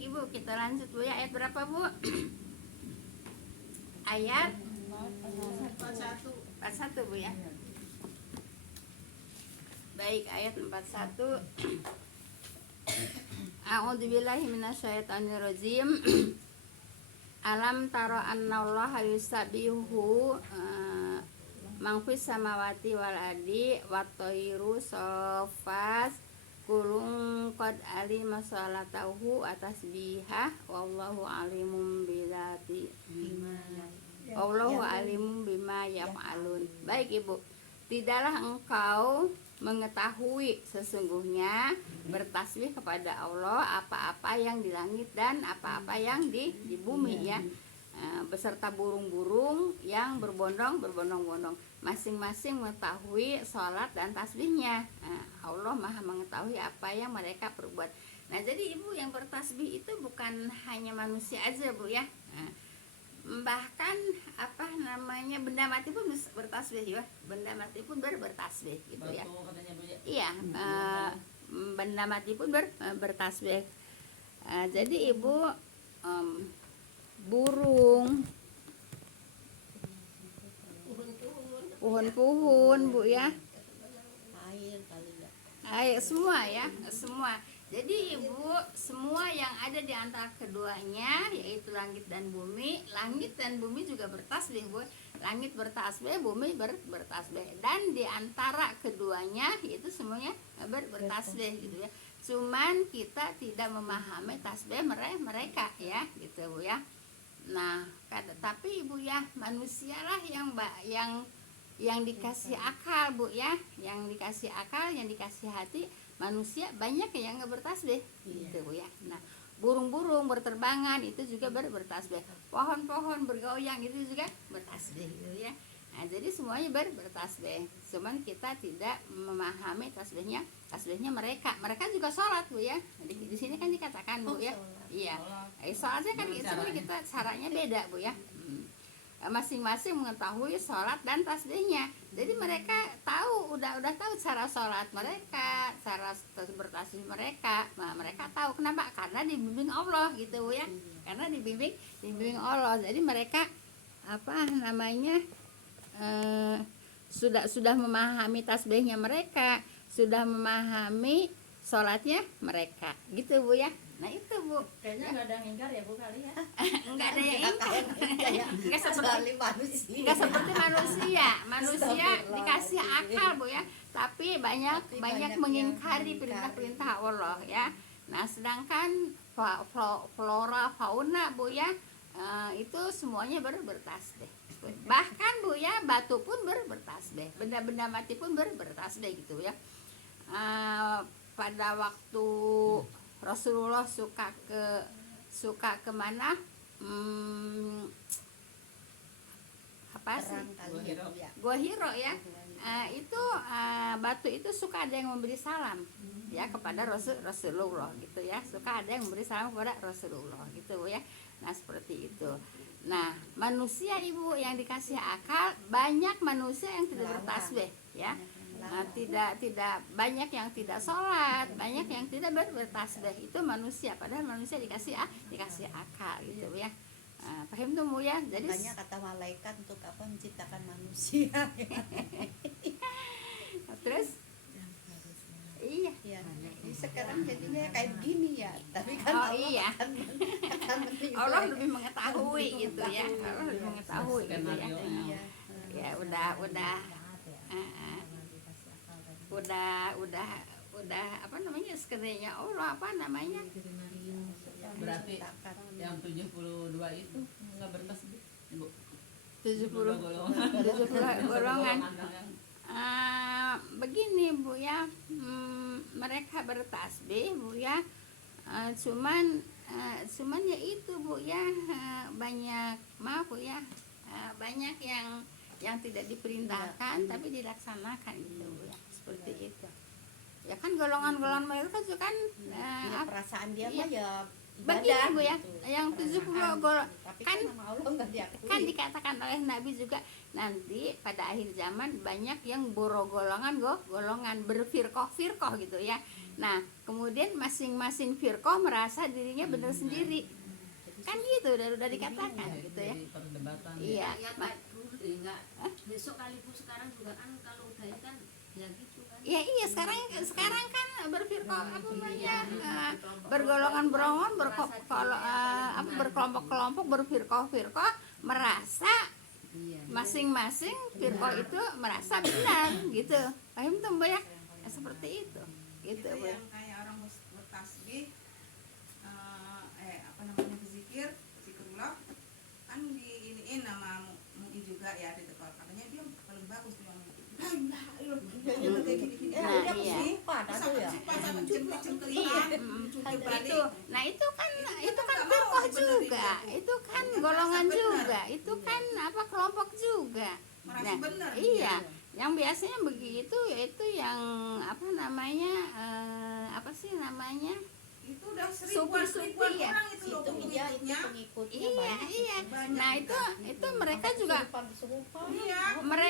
Baik Ibu, kita lanjut Bu ya. Ayat berapa Bu? Ayat 41 Bu ya. Baik, ayat 41. A'udzubillahi minasyaitonirrajim. Alam taro annallaha yusabbihu man fis samawati wal ardi wat thairu safat kulung qad alima salatahu atasbihah wallahu alimun bilati Allahu alimun bima yaf'alun. Baik Ibu, tidaklah engkau mengetahui sesungguhnya bertasbih kepada Allah apa-apa yang di langit dan apa-apa yang di bumi ya, beserta burung-burung yang berbondong-bondong, masing-masing mengetahui sholat dan tasbihnya. Allah maha mengetahui apa yang mereka perbuat. Nah jadi Ibu, yang bertasbih itu bukan hanya manusia aja Bu ya, bahkan benda mati pun bertasbih ya, benda mati pun bertasbih gitu ya. Iya, benda mati pun bertasbih. Jadi Ibu, burung, pohon-pohon Bu ya, air semua ya, semua. Jadi Ibu, semua yang ada di antara keduanya, yaitu langit dan bumi juga bertasbih Bu. Langit bertasbih, bumi bertasbih, dan di antara keduanya itu semuanya bertasbih gitu ya. Cuman kita tidak memahami tasbih mereka ya, gitu Bu ya. Nah, tapi Ibu ya, manusialah yang dikasih akal Bu ya, yang dikasih akal, yang dikasih hati. Manusia banyak yang nggak bertasbih gitu Bu ya. Nah, burung-burung berterbangan itu juga bertasbih, pohon-pohon bergoyang itu juga bertasbih gitu ya. Nah, jadi semuanya bertasbih, cuman kita tidak memahami tasbihnya mereka juga sholat Bu ya. Jadi di sini kan dikatakan Bu ya, iya, sholatnya kan sebenarnya kita caranya beda Bu ya. Masing-masing mengetahui sholat dan tasbihnya. Jadi mereka tahu, udah tahu cara sholat mereka, cara bertasbih mereka. Nah, mereka tahu kenapa? Karena dibimbing Allah gitu Bu ya. Karena dibimbing Allah. Jadi mereka sudah memahami tasbihnya mereka, sudah memahami sholatnya mereka gitu Bu ya. Nah itu Bu, kayaknya nggak ada yang ingkar ya Bu kali ya. Nggak ada yang ingkar, nggak seperti manusia dikasih akal Bu ya, tapi banyak mengingkari perintah Allah ya. Nah sedangkan flora fauna Bu ya, itu semuanya bertasbih. Bahkan Bu ya, batu pun bertasbih, benda-benda mati pun bertasbih gitu ya. Pada waktu Rasulullah suka ke mana? Gua Hiro ya. Itu batu itu suka ada yang memberi salam ya kepada Rasulullah gitu ya. Suka ada yang memberi salam kepada Rasulullah gitu ya. Nah, seperti itu. Nah, manusia Ibu yang dikasih akal, banyak manusia yang tidak bertasbih ya. Tidak banyak yang tidak sholat, banyak yang tidak bertasbih. Itu manusia, padahal manusia dikasih akal gitu ya. Paham tuh Bu ya. Jadi banyak kata malaikat untuk apa menciptakan manusia. Terus iya ya, sekarang jadinya kayak begini ya, tapi kan iya. Allah lebih mengetahui gitu ya. Allah lebih mengetahui gitu ya. Ya udah sekenanya Allah berarti yang 72 itu nggak bertasbih Bu? 70 golongan. Begini Bu ya, mereka bertasbih Bu ya, cuman ya itu Bu ya, banyak Bu ya, banyak yang tidak diperintahkan tapi dilaksanakan gitu Bu ya, seperti itu ya kan. Golongan mereka juga kan perasaan dia mah ya begini Bu ya, gitu. yang 70 Tapi kan nama Allah nggak diakui. kan dikatakan oleh Nabi juga nanti pada akhir zaman banyak yang golongan berfirqoh gitu ya. Nah kemudian masing-masing firqoh merasa dirinya benar sendiri, kan gitu udah dikatakan gitu ya. Jadi perdebatan. Iya. Ya Pak, enggak. Besok kali Bu, sekarang juga kan kalau udah ini kan ya gitu kan. Ya iya sekarang kan berfirqoh apa namanya, bergolongan berkelompok-kelompok berfirqoh merasa Iya. masing-masing firqoh itu merasa benar gitu. Paham tuh Bu ya? Seperti itu gitu Itu Bu. yang kayak orang bertasbih, apa namanya, berzikir, zikrullah, kan diiniin nama MUI juga ya, di depan katanya dia paling bagus tuh yang la ilaha illallah kayak gini-gini. Nah, Dia iya. kesurupan ada Sampai ya. sampai centil-centil Iya, jungkir itu. balik. Nah itu kan Itu kan nggak mau firqoh dibenerin juga, itu. itu kan Dia golongan merasa benar. juga, itu kan apa kelompok juga. Merasa Nah, benar iya. Yang biasanya begitu yaitu yang apa namanya, apa sih namanya? Itu udah Sufi-sufi seribuan ya. orang itu loh Itu iya, itu pengikutnya. pengikutnya Iya, banyak. iya. Banyak Nah, itu mereka juga kesurupan. Iya.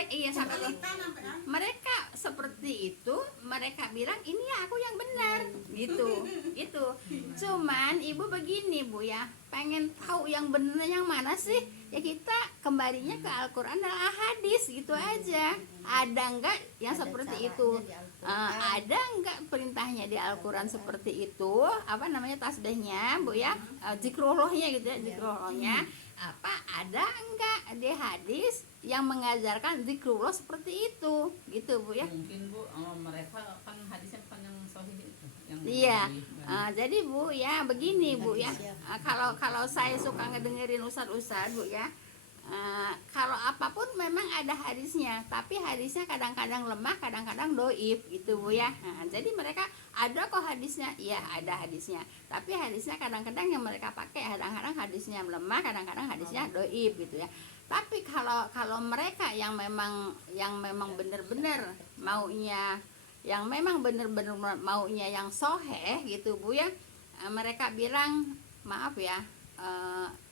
iya sampai Balita sampai mereka seperti itu, mereka bilang ini ya aku yang benar gitu gitu. Cuman ibu begini Bu ya, pengen tahu yang benar yang mana sih, ya kita kembalinya ke Al-Quran dan Al-Hadis gitu aja. Ada enggak yang Ada seperti caranya itu? di Al-Quran. Ada enggak perintahnya di Al-Quran seperti itu? Apa namanya tasbihnya Bu ya, zikrullahnya gitu ya, zikrullahnya apa ada enggak di hadis yang mengajarkan zikrullah seperti itu gitu Bu ya. Mungkin Bu, mereka kan hadisnya kan yang sahih itu. Yang Iya. lebih banyak. Jadi Bu ya begini Bu ya, Hadis ya. kalau saya suka ngedengerin ustadz Bu ya, kalau apapun memang ada hadisnya, tapi hadisnya kadang-kadang lemah, kadang-kadang doif gitu Bu ya. Jadi mereka ada kok hadisnya, iya ada hadisnya, tapi hadisnya kadang-kadang yang mereka pakai kadang-kadang hadisnya lemah, kadang-kadang hadisnya doif gitu ya. Tapi kalau mereka yang memang benar-benar maunya, yang memang benar-benar maunya yang soheh gitu Bu ya, mereka bilang maaf ya,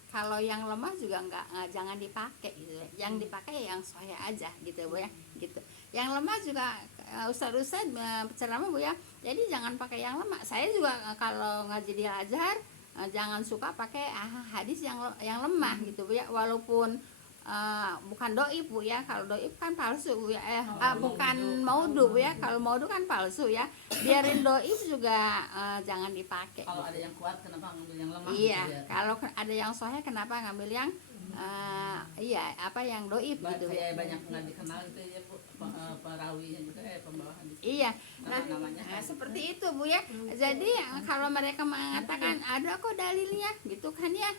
kalau yang lemah juga nggak jangan dipakai gitu ya. Yang dipakai yang soheh aja gitu Bu ya gitu. Yang lemah juga ustadz ceramah Bu ya, jadi jangan pakai yang lemah. Saya juga kalau ngaji di Al-Azhar jangan suka pakai hadis yang lemah gitu Bu ya, walaupun bukan doib Bu ya. Kalau doib kan palsu Bu ya, bukan maudhu Bu ya. Kalau maudhu kan palsu ya. Biarin doib juga jangan dipakai. Kalau ada yang kuat kenapa ngambil yang lemah? Iya, gitu ya? kalau ada yang soheh kenapa ngambil yang iya apa yang doib gitu ya. Kayak banyak nggak dikenal itu ya Bu, perawinya juga pembawa hadis. Iya, nah namanya seperti itu Bu ya. Jadi kalau mereka mengatakan ada kok dalilnya gitu kan ya,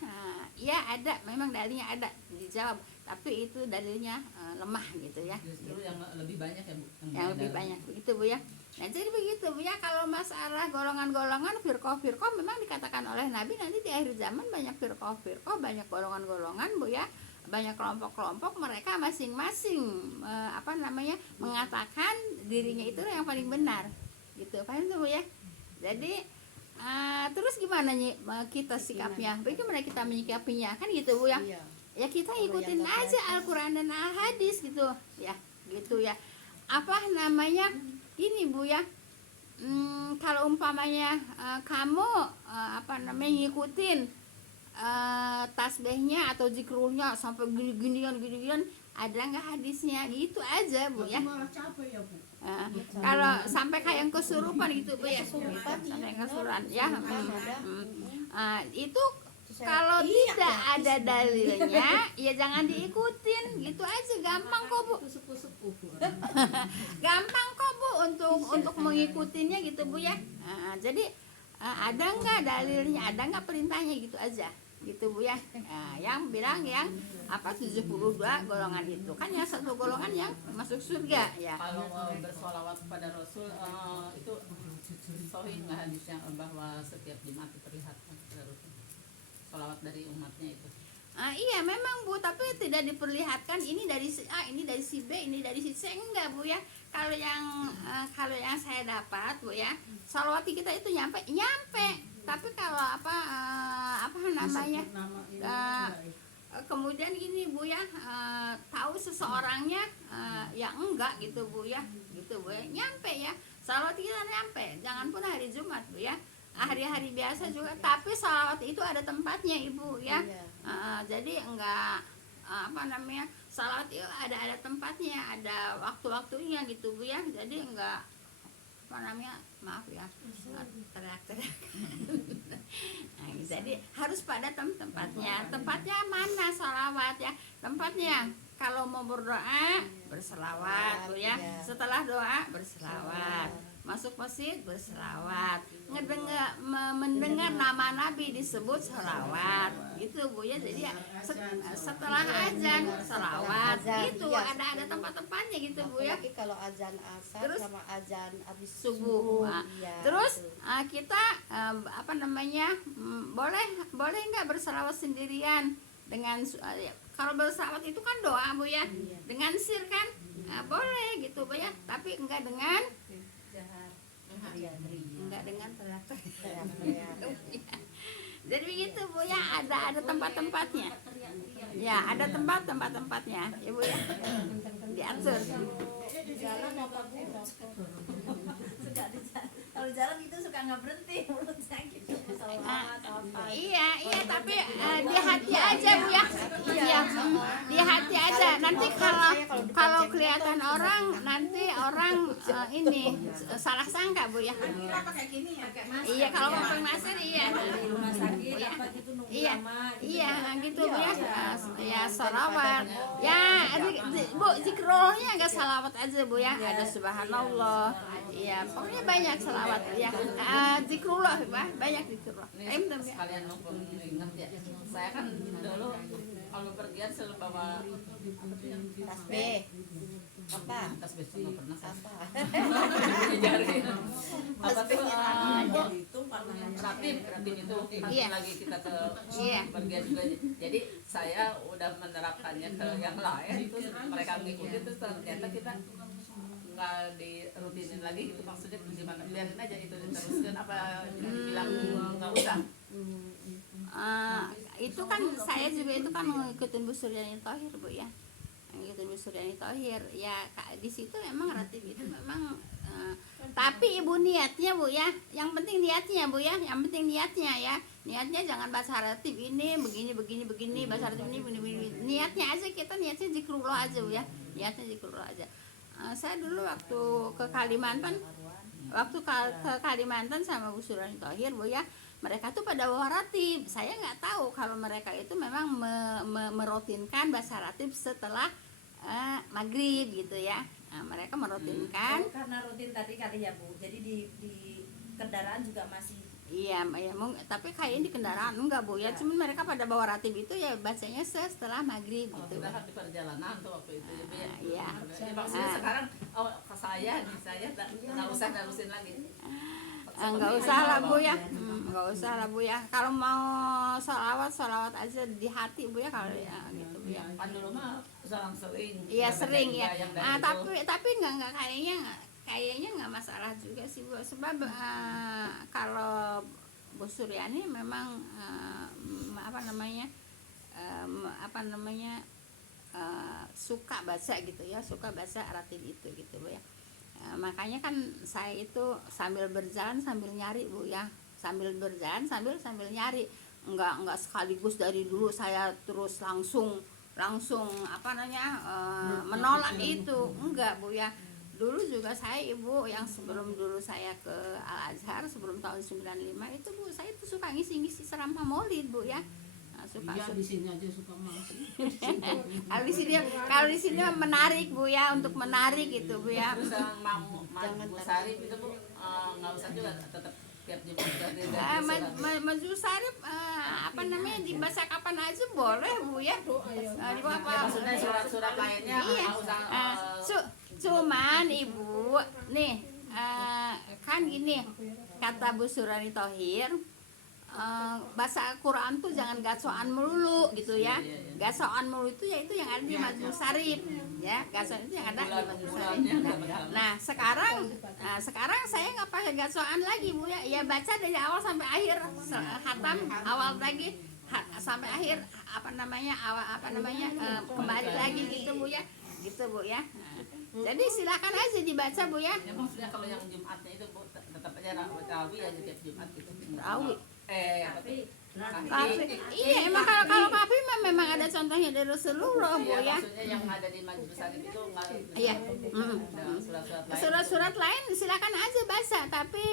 ya ada, memang dalilnya ada, dijawab. Tapi itu dalilnya lemah gitu ya. Justru yang lebih banyak ya Bu. Yang lebih banyak begitu Bu ya. Nah jadi begitu Bu ya, kalau masalah golongan-golongan firqoh memang dikatakan oleh Nabi nanti di akhir zaman banyak firqoh, banyak golongan-golongan Bu ya, banyak kelompok-kelompok, mereka masing-masing apa namanya mengatakan dirinya itu yang paling benar gitu. Paham tuh Bu ya. Jadi terus gimana nih kita sikapnya, bagaimana kita menyikapinya kan gitu Bu ya. Iya. Ya kita Kalau ikutin yang nggak aja baca. Al-Quran dan Al-Hadis gitu ya, gitu ya. Apa namanya gini Bu ya, kalau umpamanya kamu apa namanya ngikutin tasbihnya atau zikrulnya sampai gini-ginian, ada nggak hadisnya gitu aja Bu ya. Malah capek ya Bu. Kalau sampai kayak yang kesurupan gitu Bu ya, Kesurupan, sampai iya. kesurupan ya. Ada. Itu kalau Iya, tidak ya. ada dalilnya ya jangan diikutin gitu aja, gampang kok Bu. Itu sepuh-sepuh Bu. Gampang kok Bu untuk mengikutinya gitu Bu ya. Jadi ada nggak dalilnya, ada nggak perintahnya gitu aja gitu Bu ya. Yang bilang yang apa 72 golongan itu kan yang satu golongan yang masuk surga ya. Kalau bersolawat kepada Rasul itu sahih nggak hadisnya bahwa setiap Jumat diperlihatkan kepada Rasul solawat dari umatnya itu? Iya memang Bu, tapi tidak diperlihatkan ini dari si A, ini dari si B, ini dari si C, enggak Bu ya. Kalau yang saya dapat Bu ya, sholawat kita itu nyampe, tapi kalau apa namanya kemudian gini Bu ya, tahu seseorangnya ya enggak gitu Bu ya, gitu Bu ya, nyampe ya salawat kita nyampe, jangan pun hari Jumat Bu ya, hari-hari biasa juga, tapi salawat itu ada tempatnya Ibu ya. Jadi enggak apa namanya, salawat itu ada tempatnya, ada waktu-waktunya gitu Bu ya, jadi enggak apa namanya, maaf ya teriak-teriak. Nah, jadi harus pada tempatnya. Tempatnya mana salawat ya? Tempatnya kalau mau berdoa berselawat Bu ya. Setelah doa berselawat. Masuk masjid berselawat. Mendengar nama Nabi disebut selawat gitu Bu ya. Jadi setelah azan selawat gitu, ada tempat-tempatnya gitu Bu ya. Apalagi kalau azan asar Terus sama azan habis subuh. Nah, iya, terus betul. kita apa namanya, boleh nggak berselawat sendirian dengan ya, kalau berselawat itu kan doa Bu ya, dengan sir kan boleh gitu Bu ya, tapi enggak dengan teriak-teriak. Jadi begitu Bu ya, ada tempat-tempatnya. Ya, ada tempatnya ya Bu ya. Diatur. di jalan apa Bu? Suka di jalan. Kalau di jalan itu suka nggak berhenti mulut saya gitu. Salawat apa. Iya, tapi di hati aja Bu ya. Iya, di hati aja. Nanti kalau kelihatan orang, nanti orang ini salah sangka Bu ya. Kira pakai gini ya, kayak mas. Iya, kalau mau pakai masker iya. Di rumah sakit Iya. apa gitu nunggu Iya, lama gitu. iya gitu Bu ya. Ya salawat. Ya, Bu zikrohnya agak salawat aja Bu ya. Ada subhanallah. Iya, pokoknya banyak salawat ya. Zikrullah banyak zikrullah. Ini sekalian mumpung ingat ya, saya kan dulu kalau pergian selalu bawa Tasbih. Apa? tas besok nggak pernah saya Apa? ngejarin apa tuh Itu warnanya rapim itu Iya. lagi kita ke Iya. pergian juga, jadi saya udah menerapkannya ke yang lain, terus mereka mengikuti, terus ternyata kita nggak dirutinin lagi gitu, maksudnya gimana, biarin aja itu diteruskan, apa bilang nggak usah. Itu kan saya juga itu kan ngikutin Bu Suryani Thohir Bu ya, ngikutin Bu Suryani Thohir ya. Di situ memang ratib itu memang tapi Ibu niatnya Bu ya, yang penting niatnya Bu ya, yang penting niatnya ya, niatnya jangan baca ratib ini begini baca ratib ini begini, niatnya aja, kita niatnya zikrullah aja Bu ya, niatnya zikrullah aja. Saya dulu waktu ke Kalimantan sama Bu Suryani Thohir Bu ya, mereka tuh pada bawa ratib. Saya nggak tahu kalau mereka itu memang merutinkan baca ratib setelah maghrib gitu ya. Mereka merutinkan. Karena rutin tadi kali ya Bu. Jadi di kendaraan juga masih. Iya, tapi kayaknya di kendaraan enggak Bu ya. Cuman mereka pada bawa ratib itu ya bacanya setelah maghrib Oh, gitu. kita di perjalanan tuh waktu itu ya, Bu, ya. Iya. Ya, maksudnya sekarang ke saya nggak usah nerusin lagi. Enggak usah lah Bu ya, enggak usah lah Bu ya. Kalau mau sholawat aja di hati Bu ya, kalau ya gitu Bu ya. Kan dulu mah selang-seling. Iya sering ya. Yang dari itu. Tapi enggak kayaknya nggak masalah juga sih Bu. Sebab kalau Bu Suryani memang suka baca gitu ya, suka baca ratib itu gitu Bu ya. Makanya kan saya itu sambil berjalan sambil nyari Bu ya, sambil berjalan sambil nyari, enggak sekaligus dari dulu saya terus langsung menolak itu, enggak Bu ya. Dulu juga saya Ibu yang sebelum dulu saya ke Al Azhar sebelum tahun 95 itu Bu, saya itu suka ngisi ceramah Maulid Bu ya. Suka di sini aja suka masuk. kalau di sini menarik Bu ya, untuk menarik gitu Bu ya. Terus yang Bu Sarip itu Bu nggak usah juga, tetap tiap Jumat Majlis Sarif dibaca kapan aja boleh Bu ya. Di apa? Maksudnya surat-surat lainnya Iya. nggak usah. Cuman Ibu nih kan gini kata Bu Suryani Thohir, baca Quran tuh jangan gacoan melulu gitu ya. Gacoan melulu itu yaitu yang ada di Majlis Sarif. ya gacoan itu yang ada di majelis Bulannya taklim. nggak berhalang. Nah sekarang saya nggak pakai gacoan lagi Bu ya, ya baca dari awal sampai akhir, hatam awal lagi sampai akhir kembali lagi gitu Bu ya, gitu Bu ya. Nah, jadi silakan aja dibaca Bu ya. Ya maksudnya kalau yang Jumatnya itu Bu, tetap aja tarawih aja tiap Jumat gitu. Tarawih. Apa tuh? Kafe. Iya, emang kalau kafe memang ada contohnya dari Rasulullah Bu Iya, ya. maksudnya yang ada di majelis taklim itu nggak Iya. ada surat-surat lain. Surat-surat lain silakan aja baca, tapi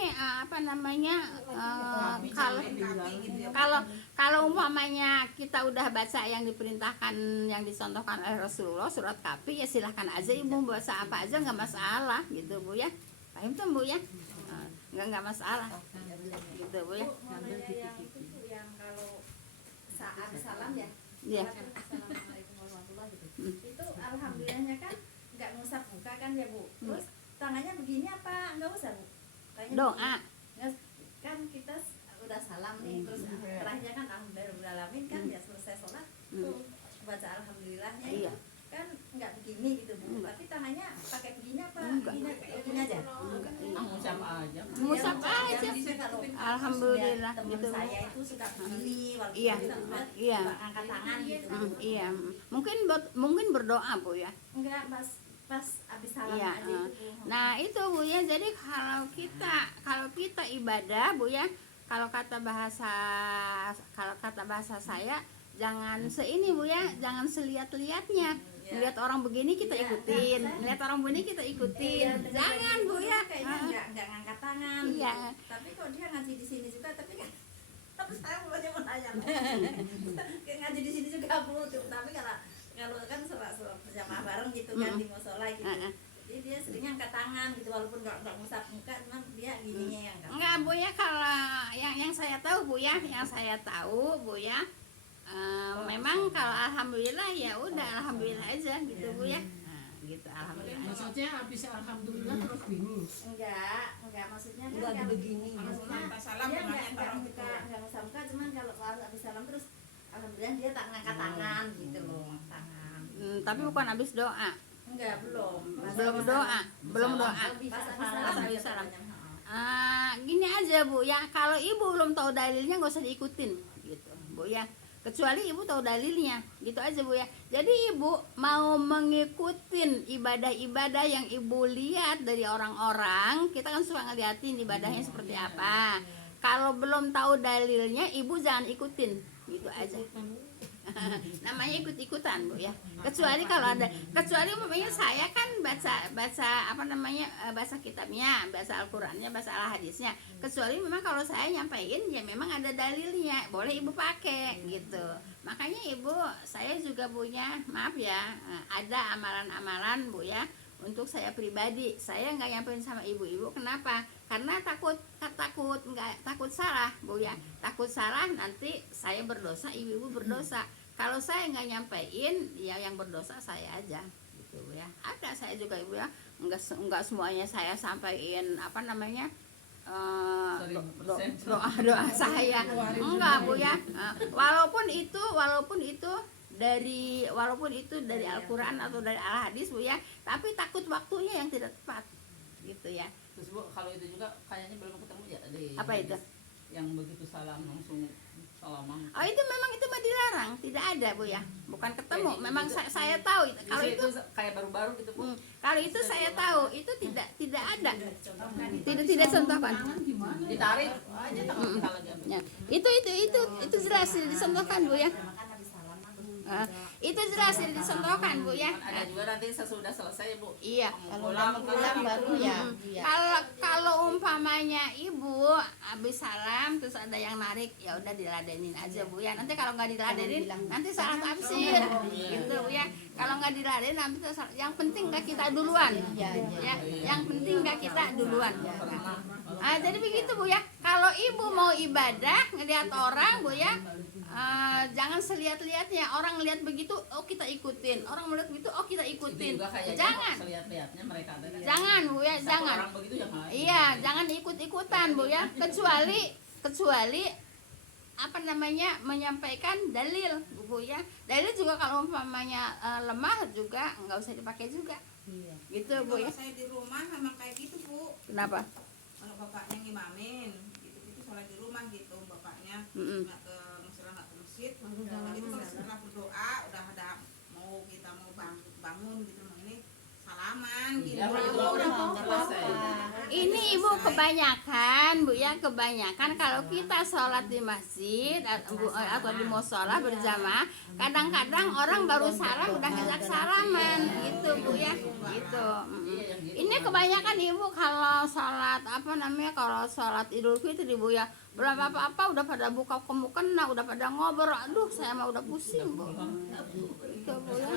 kalau umpamanya kita udah baca yang diperintahkan, yang dicontohkan oleh Rasulullah, surat kafi, ya silakan aja Ibu baca apa aja, nggak masalah gitu Bu ya. Paham tuh Bu ya? Nggak masalah gitu Bu ya. Namanya yang itu tuh yang kalau saat salam ya. Iya. Assalamualaikum warahmatullahi wabarakatuh. Itu alhamdulillahnya kan nggak ngusap muka kan ya Bu. Terus tangannya begini apa nggak usah Bu? Kayaknya Doa. begini. Kan kita udah salam nih, terus terakhirnya kan alhamdulillahirobbilalamin kan ya selesai sholat tuh baca alhamdulillahnya. Iya. Kan nggak begini gitu Bu. Tapi tangannya pakai begini apa? Enggak. Begini aja. Ngucap aja. Ngusap aja. Alhamdulillah Temen gitu Bu. saya itu suka begini walaupun Iya. kita udah Iya. angkat tangan gitu. Iya. Mungkin berdoa Bu ya. Enggak, pas abis salam Iya, aja itu Bu. Nah itu Bu ya, jadi kalau kita ibadah Bu ya, kalau kata bahasa saya, jangan seini Bu ya, jangan selihat-lihatnya. Iya. Lihat orang begini kita Iya, ikutin, nah, lihat orang begini kita ikutin. Iya, Jangan Bu ya. kayaknya enggak ngangkat tangan Iya. gitu. Tapi kok dia ngaji di sini juga, tapi kan tapi saya mau nanya kayak ngaji di sini juga Bu, tapi kalau kan sholat berjamaah bareng gitu kan di musola gitu. Jadi dia seringnya angkat tangan gitu, walaupun nggak ngusap muka, cuman dia gininya yang angkat. Enggak Bu ya, kalau yang saya tahu Bu ya, memang kalau alhamdulillah ya udah alhamdulillah aja gitu Bu ya. Nah, gitu alhamdulillah. Maksudnya habis alhamdulillah terus bingung. Enggak maksudnya kan Enggak kalau begini. maksudnya Tanpa salam dia tangannya enggak taruh muka, gitu. enggak ngusap muka, cuman kalau habis salam terus alhamdulillah dia tak ngangkat tangan gitu loh, tangan. Tapi bukan habis doa. Enggak, belum. Belum doa, belum doa. Pas Pas habis salam. salam. Gini aja Bu ya, kalau Ibu belum tahu dalilnya nggak usah diikutin gitu Bu ya, kecuali Ibu tahu dalilnya, gitu aja Bu ya. Jadi Ibu mau mengikutin ibadah-ibadah yang Ibu lihat dari orang-orang, kita kan suka ngeliatin ibadahnya seperti apa. Kalau belum tahu dalilnya, Ibu jangan ikutin, gitu aja. Namanya ikut-ikutan Bu ya. Kecuali umpamanya saya kan baca kitabnya, baca Al-Qur'annya, baca Al-Hadisnya. Kecuali memang kalau saya nyampaikan ya memang ada dalilnya, boleh Ibu pakai gitu. Makanya Ibu, saya juga punya, maaf ya, ada amalan-amalan Bu ya. Untuk saya pribadi, saya nggak nyampein sama ibu-ibu. Kenapa? Karena takut salah Bu ya. Takut salah nanti saya berdosa, ibu-ibu berdosa. Kalau saya nggak nyampein, ya yang berdosa saya aja gitu ya. Ada saya juga Ibu ya, nggak semuanya saya sampaikan doa saya, enggak Bu ya. Walaupun itu dari Al-Quran atau dari Al-Hadis Bu ya, tapi takut waktunya yang tidak tepat gitu ya. Terus Bu, kalau itu juga kayaknya belum ketemu ya di Apa itu? yang begitu salam langsung salaman. Oh itu memang itu mah dilarang, tidak ada Bu ya, bukan ketemu. Memang saya tahu kalau itu kayak baru-baru gitu Bu. kalau itu saya tahu itu tidak ada, tidak contohkan. Ditarik aja tangan kita lagi ambil. Ya, itu jelas dicontohkan Bu ya. Itu jelas dicontohkan Bu ya. Ada juga nanti sesudah selesai Bu. Iya. Kalau udah pulang baru ya. Iya. Kalau umpamanya Ibu habis salam terus ada yang narik, ya udah diladenin aja Bu ya. Nanti kalau nggak diladenin nanti salah tafsir gitu Bu ya. Kalau nggak diladenin nanti salah. Yang penting nggak kita duluan. Iya. Ya, yang penting nggak kita duluan. Jadi begitu Bu ya. Kalau Ibu mau ibadah ngelihat orang Bu ya, jangan selihat-lihatnya. Orang lihat begitu, oh kita ikutin. Orang melihat begitu, oh kita ikutin. Itu juga kayaknya Jangan. Lihat-lihatnya mereka ada kan. Jangan Bu ya, Satu jangan. orang begitu ya nggak? Iya, jangan ikut-ikutan Bu ya. Kecuali apa namanya menyampaikan dalil Bu ya. Dalil juga kalau umpamanya lemah juga nggak usah dipakai juga. Iya. Gitu Tapi Bu kalau ya. saya di rumah memang kayak gitu Bu. Kenapa? Kalau bapaknya ngimamin gitu sholat di rumah gitu bapaknya Mm-mm. nggak ke musyola nggak ke masjid. Nah, itu kalau setelah berdoa udah ada mau kita mau bangun gitu ini salaman gitu. Ya, kalau udah selesai. Ini Ibu kebanyakan Bu ya, kebanyakan kalau kita sholat di masjid atau di musola berjamaah, kadang-kadang orang baru salam udah ngajak salaman gitu Bu ya, gitu. Ini kebanyakan Ibu kalau sholat apa namanya, kalau sholat Idul Fitri Bu ya, belum apa-apa udah pada buka kemukena, udah pada ngobrol, aduh saya mah udah pusing Bu. Gitu Bu ya.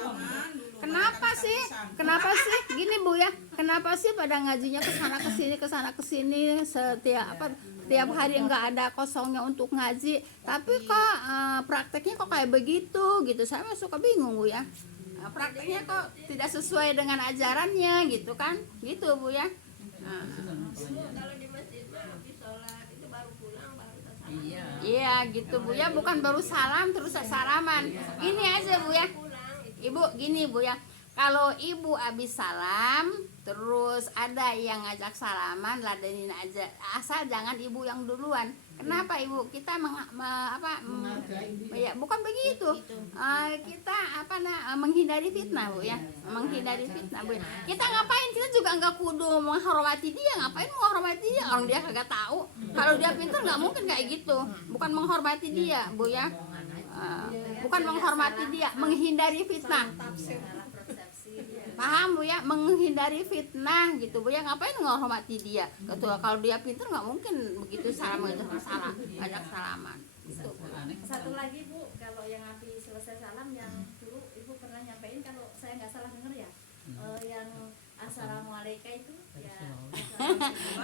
Kenapa sih? Kenapa sih? Gini Bu ya. Kenapa sih pada ngajinya ke sana ke sini setiap tiap hari nggak ada kosongnya untuk ngaji. Tapi kok prakteknya kok kayak begitu gitu. Saya mah suka bingung Bu ya. Prakteknya kok tidak sesuai dengan ajarannya gitu kan. Gitu Bu ya. Kalau di masjid mah habis sholat itu baru pulang baru tasawuf. Iya. Iya gitu Bu ya. Bukan baru salam terus salaman. Ini aja Bu ya. Ibu gini Bu ya, kalau Ibu habis salam terus ada yang ngajak salaman, ladenin aja, asal jangan Ibu yang duluan. Kenapa Ibu? Kita ya bukan begitu. Kita menghindari fitnah Bu ya, menghindari fitnah Bu ya. Kita ngapain? Kita juga nggak kudu menghormati dia. Ngapain menghormati dia? Orang dia kagak tahu. Kalau dia pintar nggak mungkin kayak gitu. Bukan menghormati dia Bu ya. Bukan menghormati dia, menghindari fitnah. Paham Bu ya, menghindari fitnah gitu Bu ya. Ngapain menghormati dia? Ketua kalau dia pintar nggak mungkin begitu salam ngajak salaman. Gitu, Bu. Satu lagi Bu, kalau yang habis selesai salam yang dulu Ibu pernah nyampein kalau saya nggak salah dengar ya, yang assalamualaikum itu ya.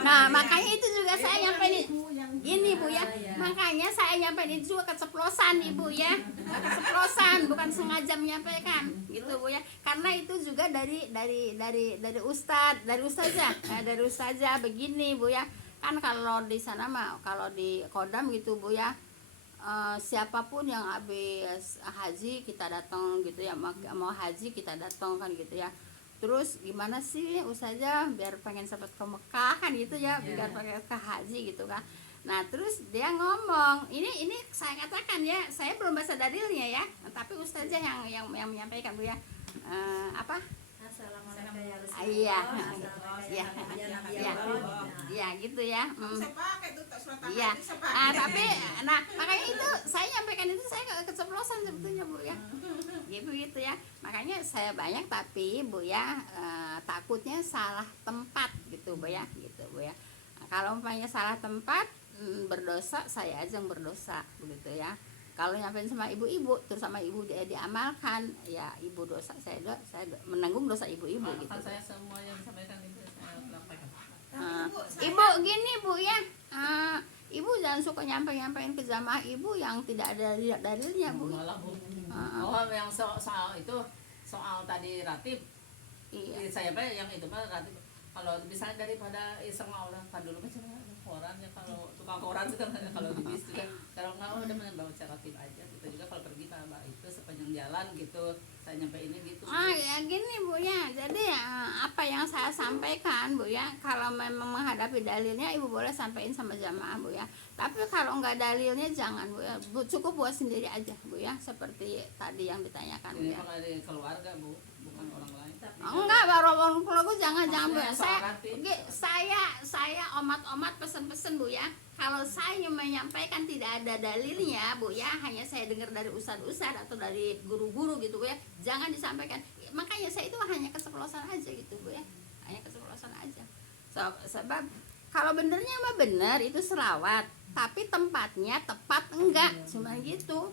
Nah makanya itu juga saya nyampein gini Bu ya, makanya saya nyampein itu juga keceplosan Ibu ya, keceplosan bukan sengaja menyampaikan gitu Bu ya, karena itu juga dari ustazah begini Bu ya. Kan kalau di sana mah, kalau di Kodam gitu Bu ya, siapapun yang habis haji kita datang gitu ya, mau haji kita datang kan gitu ya. Terus gimana sih ustazah biar pengen sempat ke Mekah kan gitu ya, biar pengen ke haji gitu kan. Nah terus dia ngomong, ini saya katakan ya, saya belum baca dalilnya ya, tapi ustazah yang menyampaikan Bu ya. Apa? Assalamualaikum ya Iya, Rasulullah. iya gitu ya. Saya pakai tuh surat Iya. Al-Fatihah, saya pakai. Tapi makanya itu saya nyampaikan itu saya keceplosan sebetulnya Bu ya. Gitu ya. Makanya saya banyak tapi Bu ya, takutnya salah tempat gitu Bu ya, gitu Bu ya. Nah, kalau umpamanya salah tempat berdosa, saya aja yang berdosa begitu ya. Kalau nyampein sama ibu-ibu terus sama ibu dia diamalkan, ya ibu dosa, saya menanggung dosa ibu-ibu gitu. Kan saya semua yang disampaikan itu saya lakukan. Ibu gini Bu ya, Ibu jangan suka nyampein ke jamaah Ibu yang tidak ada dalilnya Bu. Malah Bu. Oh yang soal itu, soal tadi ratib. Iya. Saya yang itu mah ratib. Kalau misalnya daripada iseng orang kan dulu macam koran ya, kalau tukang koran itu kan kalau di bis juga, kalau nggak udah bawa cara ratib aja. Kita juga kalau pergi Pak itu sepanjang jalan gitu saya nyampe ini gitu. Ya gini Bu ya, jadi apa yang saya sampaikan Bu ya, kalau memang menghadapi dalilnya Ibu boleh sampaikan sama jamaah Bu ya. Tapi kalau nggak dalilnya jangan Bu ya, cukup buat sendiri aja Bu ya, seperti tadi yang ditanyakan Bu Ini ya. kalau dari keluarga Bu, bukan orang lain. Enggak, baru orang keluarga jangan Bu ya. Maksudnya Saya omat-omat pesen-pesen Bu ya. Kalau saya menyampaikan tidak ada dalilnya Bu ya, hanya saya dengar dari ustad-ustad atau dari guru-guru gitu Bu ya, jangan disampaikan. Makanya saya itu hanya keceplosan aja gitu Bu ya, hanya keceplosan aja. Sebab kalau benernya mah bener itu selawat, tapi tempatnya tepat enggak, cuma gitu.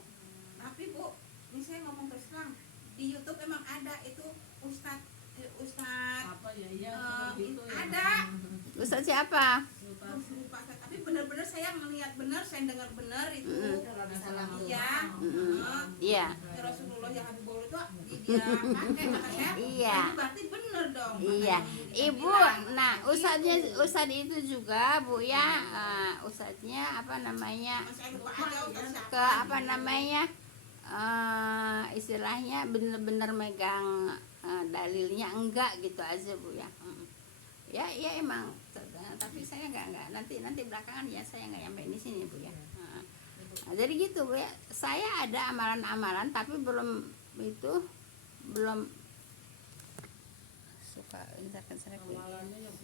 Tapi Bu, ini saya ngomong terus terang, di YouTube emang ada itu Ustadz Apa ya, iya, gitu ya. ada. Ustad siapa? Lupa, tapi benar-benar saya melihat benar, saya dengar benar itu. Iya. Iya. Ya Rasulullah yang Habibullah itu dia pakai kata saya. Iya. Ini berarti benar dong. Iya, ibu. Nah, ustad itu juga bu ya, ustadnya apa namanya, Saya lupa aja Ustaz siapa. ke apa namanya, istilahnya bener-bener megang dalilnya enggak gitu aja bu ya. Ya emang, tapi saya nggak nanti belakangan ya saya nggak nyampe di sini bu ya. Nah, jadi gitu bu ya, saya ada amalan-amalan tapi belum suka misalkan saya Amalannya yang